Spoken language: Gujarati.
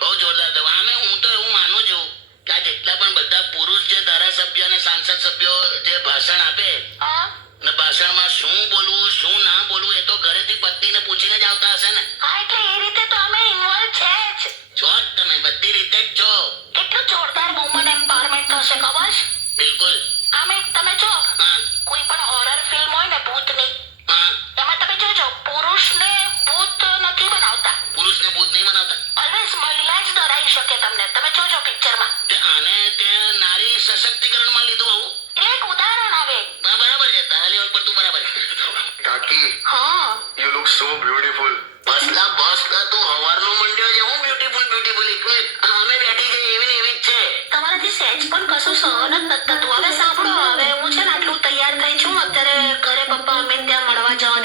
બહુ જોરદાર થયું. આમે હું તો એવું માનું છું કે આ જેટલા પણ બધા પુરુષ જે ધારાસભ્ય અને સાંસદ સભ્યો જે ભાષણ આપે ને ભાષણમાં શું બોલવું શું ના બોલવું એ તો ઘરેથી પત્નીને પૂછીને જ આવતા હશે ને. હા, એટલે એ રીતે તો અમે ઇન્વોલ્વ છે જ. છો જ તમે બધી રીતે જ છો. કેટલું જોરદાર વુમન એમ્પાવરમેન્ટ થશે ખબર છે? બિલકુલ. આમે તમે જો હા કોઈ પણ હોરર ફિલ્મ હોય ને ભૂતની, હા. એમાં તમે જોજો પુરુષને ભૂત નથી બનાવતા. પુરુષને ભૂત નહીં બનાવતા. ઓલવેઝ મહિલા જ ડરાઈ શકે તમને. તમે જોજો પિક્ચરમાં. તે આને તે નારી સશક્તિકરણમાં લીધું આવું. એક ઉદાહરણ આવે. હા બરાબર છે. તારા લેવલ પર તું બરાબર છે. કાકી, હા, you look so beautiful. બસલા બસ તું હવારનો મંડ્યો છે. હું બ્યુટીફુલ બ્યુટીફુલ એકલું એક અમે બેઠી છે એવી ને એવી જ છે. તમારાથી સહેજ પણ કશું સહન જ નથી થતું. હવે સાંભળો, હવે હું છે ને આટલું તૈયાર થઈ છું. અત્યારે ઘરે પપ્પા અમે ત્યાં મળવા જવા